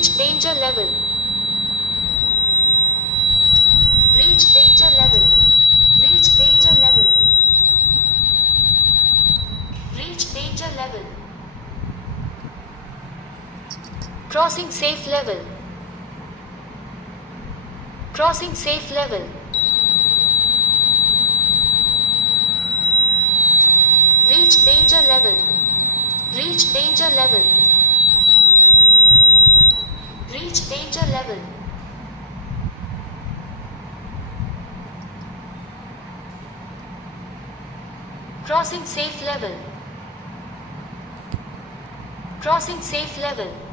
Reach danger level. Reach danger level. Reach danger level. Reach danger level. Crossing safe level. Crossing safe level. Reach danger level. Reach danger level. Reach danger level. Crossing safe level. Crossing safe level.